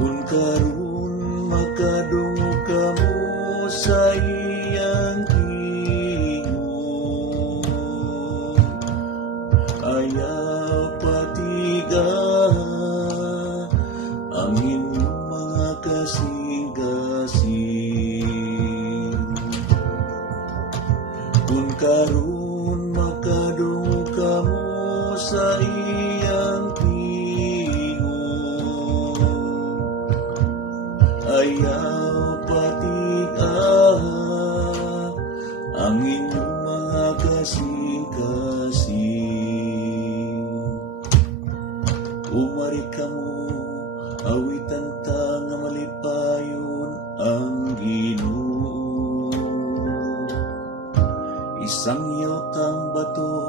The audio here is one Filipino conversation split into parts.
Kung karon makadungog kamo sa iyang tingog, ayaw patiga ang inyong mga kasing-kasing. Kung karon makadungog kamo sa iyang tingog, ayaw patiga ang inyong mga kasing-kasing. Umari kamo, awitan ta nga malipayon ang Ginoo. Isang yawtang bato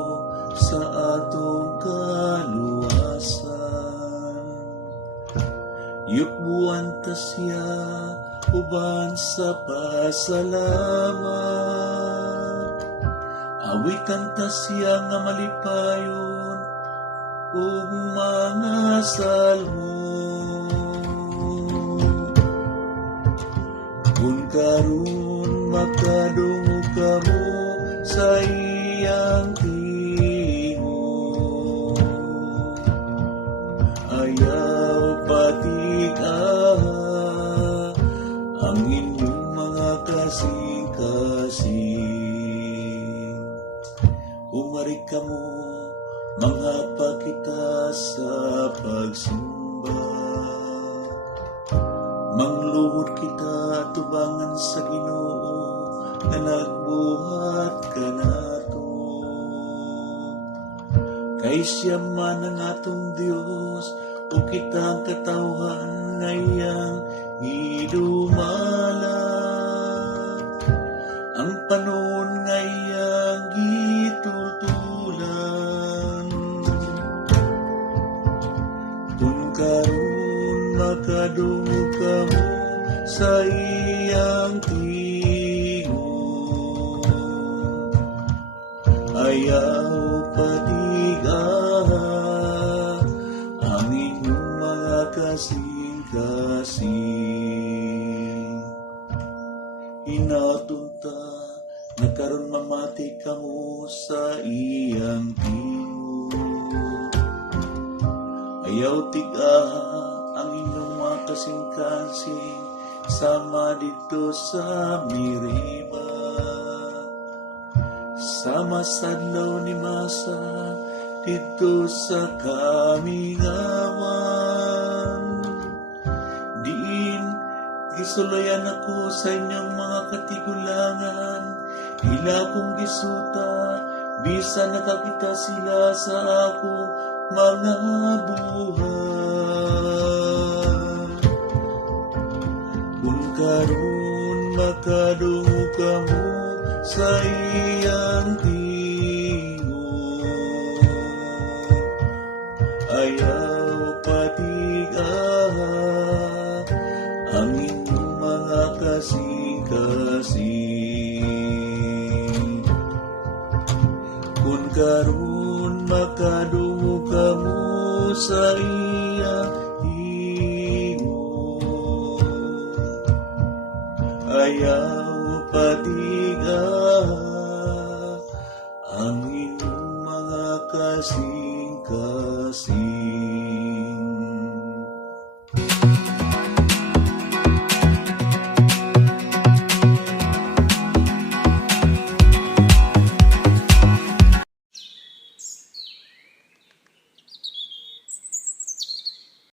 sa atong kaluwasan, yukbuan ta siya uban sa pasalamat. Awitan ta siya nga malipayon ug mga salmo. Kung karon makadungog kamo sa iyang tingog, ayaw patiga ang inyong mga kasing-kasing. Umari kamo, manghapa kita sa pagsimba, mangluhod kita tubangan sa Ginoo na nagbuhat kanato. Kay siya man ang atong Dios, o kitang katawhan na iyang idumala. Ang panon nga iyang gitutulan. Kung karon makadungog kamo sa iyang tingog, ayaw patiga ang inyong mga kasing-kasing. Inatunta na karon mamati kamo sa iyang tingog, ayaw tiga ang inyong mga kasing-kasing sama dito sa Miriba. Sama sadlaw ni Masa dito sa Kamingawan. Diin gisulayan ako sa inyong mga katigulangan, ila kong gisuta bisan nakakita sila sa ako mga buhat. Kung karon makadungog kamo sa iyang tingog, ayaw patiga ang inyong mga kasing-kasing. Kung karon makadungog kamo sa iyang tingog, ayaw patiga